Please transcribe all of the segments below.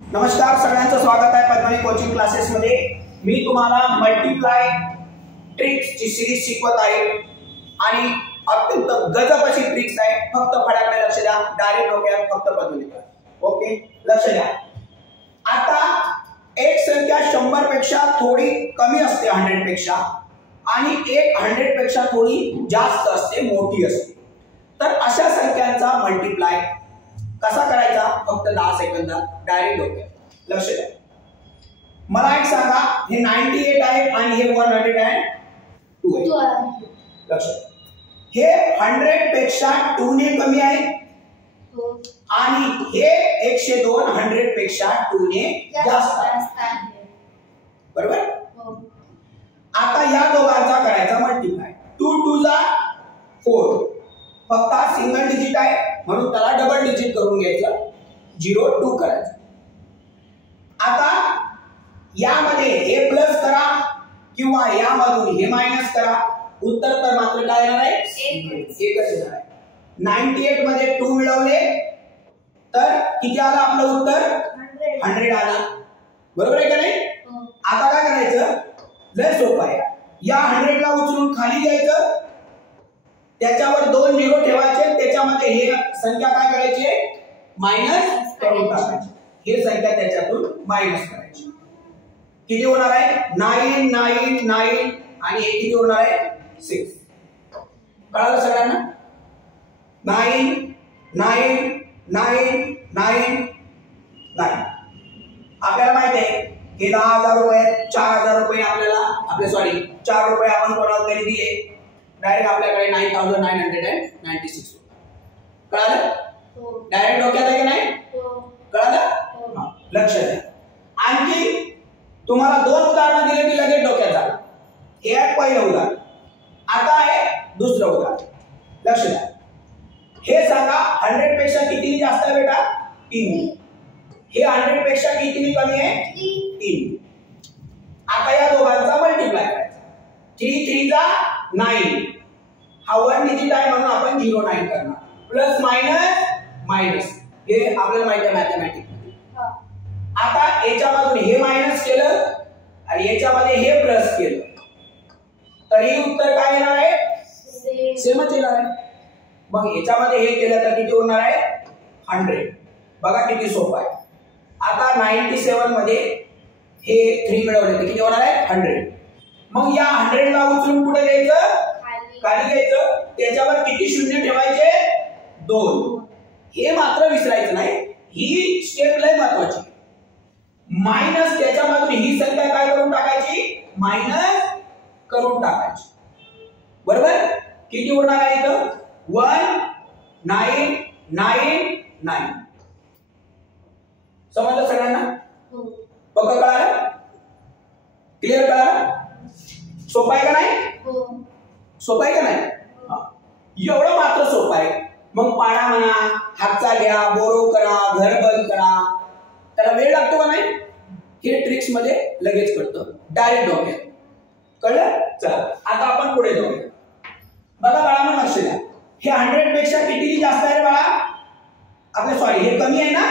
नमस्कार, सगळ्यांचं स्वागत आहे पद्मनी कोचिंग क्लासेस मध्ये। मी तुम्हाला मल्टीप्लाय ट्रिक्स ची सीरीज शिकवत आहे आणि अत्यंत गजब अशी ट्रिक्स आहे। फक्त फळ्याकडे लक्ष द्या, डायरेक्ट डोक्यात फक्त पद्मनीकडे। ओके, लक्ष द्या। आता एक संख्या 100 पेक्षा थोडी कमी असते 100 पेक्षा, आणि एक 100 पेक्षा थोडी जास्त असते, मोठी असते। तर अशा संख्यांचा मल्टीप्लाय कसा करायचा फक्त 10 सेकंदात, डायरेक्ट डोक्यात लक्ष द्या। मला एक सांगा, हे 98 आहे आणि हे 102 आहे। लक्ष द्या, हे 100 पेक्षा 2 ने कमी आहे आणि हे 102 100 पेक्षा 2 ने जास्त आहे, बरोबर। आता या दोघांचा करायचा मल्टीप्लाय। 2 2 जा 4, फक्त सिंगल डिजिट आहे म्हणून त्याला डबल डिजिट करून घ्यायचं, 0 2 करायचं। आता यामध्ये हे प्लस करा किंवा यामधून हे मायनस करा, उत्तर तर मात्र काय येणार आहे? एकच येणार आहे। 98 मध्ये 2 मिळवले तर किती आलं आपलं उत्तर? 100 आला, बरोबर आहे का नाही? आता काय करायचं? लय सोपं आहे। या 100 ला उचलून खाली घ्यायचं, त्याच्यावर 2 0 ठेवायचे, त्याच्यामध्ये हे संख्या काय करायची? मायनस करून टाकायची। हे संख्या त्याच्यातून मायनस करायची। किती होणार आहे? 9 9 9 आणि हे किती होणार आहे? 6। कळलं सगळ्यांना? 9 9 9 9 9। आपल्याला माहिती आहे हे 10,000 रुपये, 4,000 रुपये आपल्याला, आपले सॉरी 4 रुपये आपण कोणाला तरी दिले, डायरेक्ट आपल्याकडे 9,996। कळलं? डायरेक्ट डोक्यात आहे की नाही? कळलं? लक्ष द्या। आणखी तुम्हाला 2 उदाहरण दिले की लगेच डोक्यात झालं। हे आहे पहिलं उदाहरण, आता आहे दुसरं उदाहरण। लक्ष द्या, हे सांगा 100 पेक्षा किती जास्त आहे बेटा? 3। हे 100 पेक्षा किती कमी आहे? 3। आता या दोघांचा मल्टीप्लाय करायचा। 3 3 जा 9, हा 1 डिजिट आहे म्हणून आपण 0 9 करणार, प्लस मायनस मायनस, हे आपल्याला माहिती आहे मॅथमॅटिक्स मध्ये। आता याच्यामधून हे मायनस केलं आणि याच्यामध्ये हे प्लस केलं, तरी उत्तर काय येणार आहे? सेमच येणार आहे। मग याच्यामध्ये हे केलं तर किती होणार आहे? 100। बघा किती सोपं आहे। आता 97 मध्ये हे 3 मिळवले तर किती होणार आहे? 100। मग या 100 ला उचलून कुठे घ्यायचं? खाली घ्यायचं, त्याच्यावर किती शून्य ठेवायचे? 2। हे मात्र विसरायचं नाही, ही स्टेप लय महत्वाची। मायनस, त्याच्यामधून ही संख्या काय करून टाकायची? मायनस करून टाकायची, बरोबर। किती होणार आहे इथं? 1 9 9 9। समजलं सगळ्यांना? बघा, कळालं? क्लिअर कळालं? सोपं आहे का नाही? सोपं आहे का नाही? एवढं मात्र सोपं आहे। मग पाडा म्हणा, हातचा घ्या, बोरो करा, घर बंद करा, त्याला वेळ लागतो का नाही? हे ट्रिक्स मध्ये लगेच कळतं, डायरेक्ट डोक्यात। कळलं? चला आता आपण पुढे जाऊया। बघा बाळांनो, लक्ष द्या, हे 100 पेक्षा किती जास्त आहे बाळा? आपले सॉरी, हे कमी आहे ना?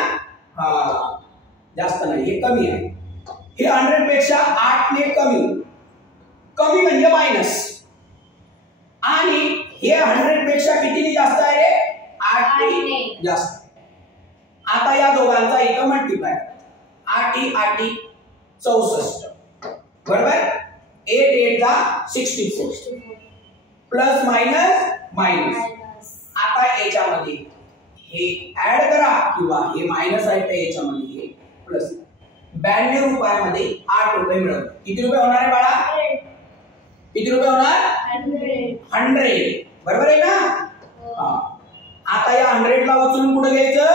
हा, जास्त नाही, हे कमी आहे। हे 100 पेक्षा 8 ने कमी, कमी म्हणजे मायनस, आणि हे 100 पेक्षा किती जास्त आहे रे? 8 ने जास्त। आता या दोघांचा इथं मल्टीप्लाय, 8 8 64, बरोबर। 8 8 जा 64, प्लस मायनस मायनस। आता याच्यामध्ये हे ऍड करा किंवा हे मायनस आहे तर याच्यामध्ये हे प्लस। 92 रुपयामध्ये 8 रुपये मिळवले, किती रुपये होणार आहे बाळा? किती रुपये होणार? 100, बरोबर आहे ना? आता या 100 ला उचलून कुठे घ्यायचं?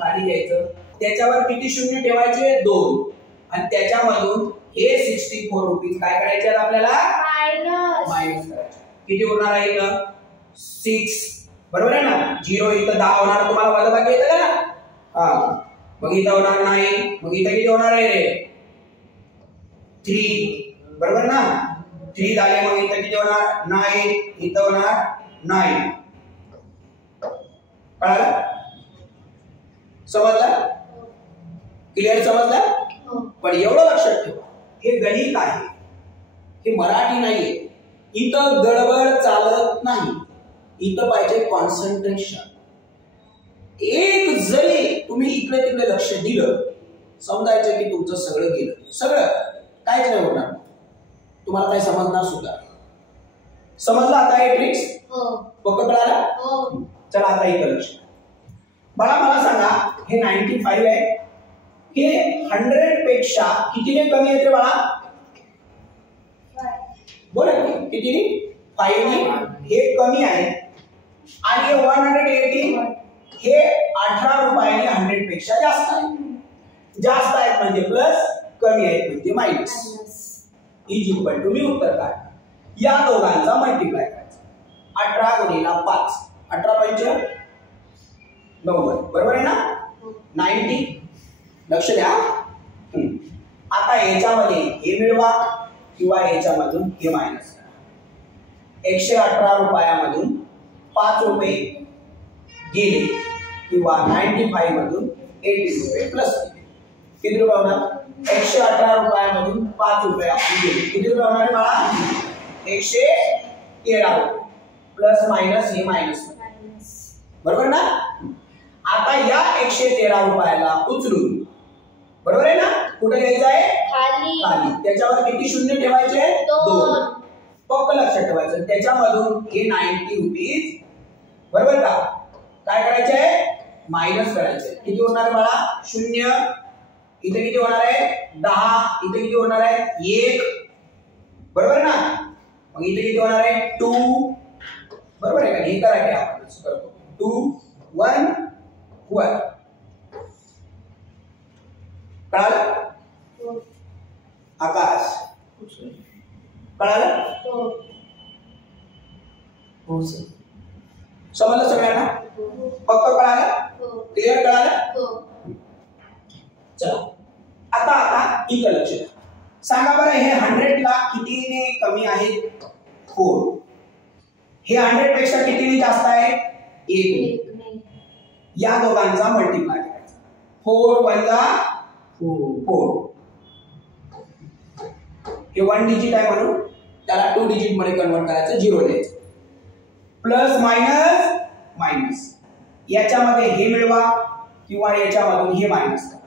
खाली घ्यायचं, त्याच्यावर किती शून्य ठेवायचे? 2, आणि त्याच्यामधून हे 64 रुपीज काय करायचे आपल्याला? मायनस करायचे। किती होणार आहे इथं? 6, बरोबर आहे ना? 0 इथं 10 होणार, तुम्हाला वजाबाकी येतं का? हा, मग इथं होणार 9, मग इथं किती होणार आहे रे? 3, बरोबर ना? 3 झाले, मग इथं किती होणार? 9, इथं होणार 9। कळालं? समजलं? क्लिअर समजलं? पण एवढं लक्षात ठेवा, हे गणित आहे, हे मराठी नाहीये. इथं गडबड चालत नाही, इथं पाहिजे कॉन्सन्ट्रेशन. एक जरी तुम्ही इकडे तिकडे लक्ष दिलं, समजायचं की तुमचं सगळं गेलं, सगळं काहीच नाही होणार, तुम्हाला काही समजणार सुद्धा. समजलं आता हे ट्रिक्स? पक्क कळालं? चला आता इथं लक्ष. बाळा मला सांगा, हे 95 आहे, हे 100 पेक्षा कितीने कमी येते बाळा? बोला कितीने? 5 ने. हे कमी आहे. आणि 180 हे 18 रुपयाने 100 पेक्षा जास्त आहे. जास्त आहेत म्हणजे प्लस, कमी आहेत म्हणजे मायनस. इज इक्वल टू, मी उत्तर काय, या दोघांचा मल्टिप्लाय करायचा. 18 गुणिले 5, 18 पंच 90, बरोबर आहे ना? 90. लक्ष द्या. आता याच्यामध्ये हे मिळवा किंवा याच्यामधून हे मायनस करा. 118 रुपयामधून 5 रुपये गेले किंवा 95 मधून 80 रुपये प्लस किती रुपये होणार? 118 रुपयामधून 5 रुपये गेले, किती रुपये होणार बाळा? 113 रुपये प्लस मायनस हे मायनस, बरोबर ना? आता या 113 रुपयाला उचलून, बरोबर आहे ना, कुठे घ्यायचं आहे? खाली. खाली. त्याच्यावर किती शून्य ठेवायचे? 2. पक्क लक्षात ठेवायचं. त्याच्यामधून हे 90 रुपीज, बरोबर का, काय करायचे आहे? मायनस करायचे. किती होणार बाळा? 0. इथे किती होणार आहे? 10. इथे किती होणार आहे? 1, बरोबर ना? मग इथे किती होणार आहे? 2, बरोबर आहे का? हे करायचे आपण करतो. 2 1 1. कळालं? आकाश कळालं? समजलं सगळ्यांना? पक्क कळालं? क्लिअर कळालं? चला आता इथं लक्ष द्या. सांगा बरं, हे 100 ला कितीने कमी आहे? 4. हे 100 पेक्षा कितीने जास्त आहे? 1. या दोघांचा मल्टिप्लाय करायचा. 4 वजा 4. हे 1 डिजिट आहे म्हणून त्याला 2 डिजिट मध्ये कन्वर्ट करायचं, 0 द्यायचं. प्लस मायनस मायनस, याच्यामध्ये हे मिळवा किंवा याच्यामधून हे मायनस करा.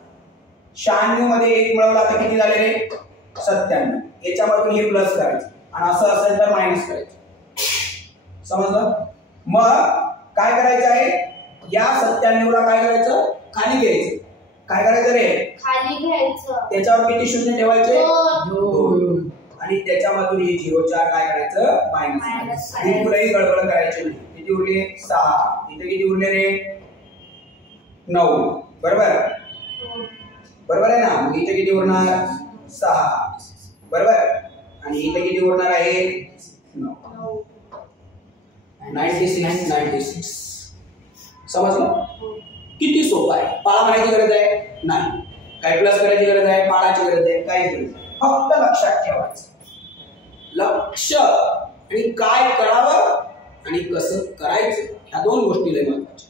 96 मध्ये 1 मिळवला तर किती झाले रे? 97. याच्यामधून हे प्लस करायचं आणि असं असेल तर मायनस करायचं. समजलं? मग काय करायचं आहे? या 97 ला काय करायचं? खाली घ्यायचं. काय करायचं रे? खाली घ्यायचं. त्याच्यावर किती शून्य ठेवायचे? 2. आणि त्याच्यामधून हे 0 काय करायचं? मायनस. आणि पुढेही गडबड करायची नाही. किती उरले? 6. इथे किती उरले रे? 9, बरोबर? बरोबर आहे ना? मग इथे किती उरणार? 6, बरोबर? आणि इथे किती उरणार आहे? 9. 96. समजलं? किती सोपं आहे. पाळा मारायची गरज आहे? नाही. काय प्लस करायची गरज आहे? पाळाची गरज आहे? काही गरज नाही. फक्त लक्षात ठेवायचं. लक्ष आणि काय करावं आणि कसं करायचं, ह्या 2 गोष्टी लय महत्त्वाच्या.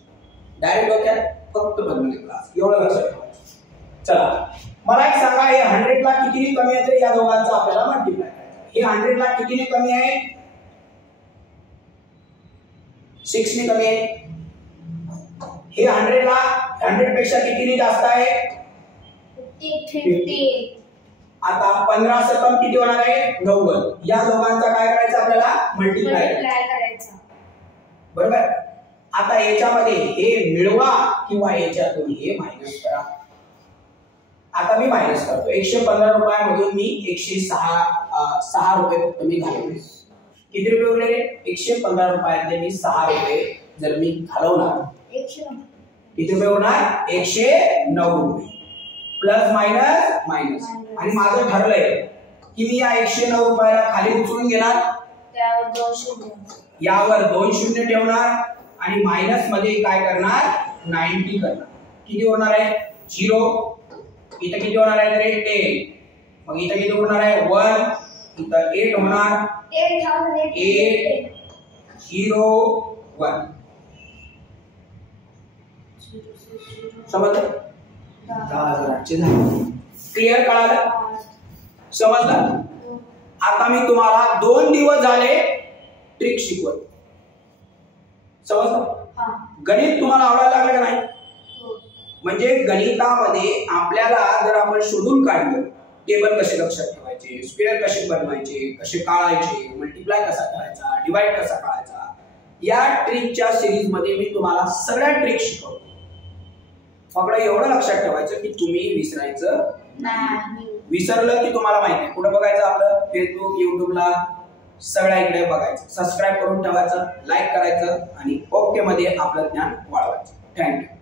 डायरेक्ट डोक्यात फक्त बदलणे क्लास, एवढं लक्षात ठेवायचं. चला मला एक सांगा, हे 100 ला कितीने कमी आहे? तर या दोघांचा आपल्याला मल्टिप्लाय करायचं. हे 100 ला कितीने कमी आहे? 6 ने कमी आहे. हे 100 ला 100 पेक्षा कितीने जास्त आहे? 50. आता 15 से कम किती होणार आहे? 90. या दोघांचा काय करायचं आपल्याला? मल्टिप्लाय करायचा, बरोबर? आता याच्यामध्ये हे मिळवा किंवा याच्यातून हे मायनस करा. आता मी मायनस करतो. 115 रुपयामधून मी 106 रुपये फक्त मी घालवले. किती रुपये उरले रे? 115 रुपयातले मी 6 रुपये जर मी घालवणार, किती रुपये होणार? 109 रुपये प्लस मायनस मायनस. आणि माझं ठरलंय की मी या 109 रुपयाला खाली उचलून घेणार, यावर 2 शून्य ठेवणार आणि मायनस मध्ये काय करणार? 90 करणार. किती होणार आहे? 0. इथं किती होणार आहे रे? 10. मग इथं किती होणार आहे? 1. इथं 8 होणार. 8 0 1. समजलं? 10,000चे झाले. क्लिअर कळालं? समजलं? आता मी तुम्हाला 2 दिवस झाले ट्रिक शिकवत. समजलं? गणित तुम्हाला आवडायला लागलं का नाही? म्हणजे गणितामध्ये आपल्याला जर आपण शोधून काढलं टेबल कसे लक्षात ठेवायचे, स्क्वेअर कसे बनवायचे, कसे काढायचे, मल्टिप्लाय कसा करायचा, डिवाइड कसा करायचा, या ट्रिकच्या सिरीज मध्ये मी तुम्हाला सगळ्या ट्रिक शिकवतो. फक्त एवढं लक्षात ठेवायचं की तुम्ही विसरायचं नाही. विसरलं की तुम्हाला माहिती आहे कुठं बघायचं, आपलं फेसबुक, युट्यूबला सगळ्या इकडे बघायचं. सबस्क्राईब करून ठेवायचं, लाईक करायचं आणि ओके मध्ये आपलं ज्ञान वाढवायचं. थँक्यू.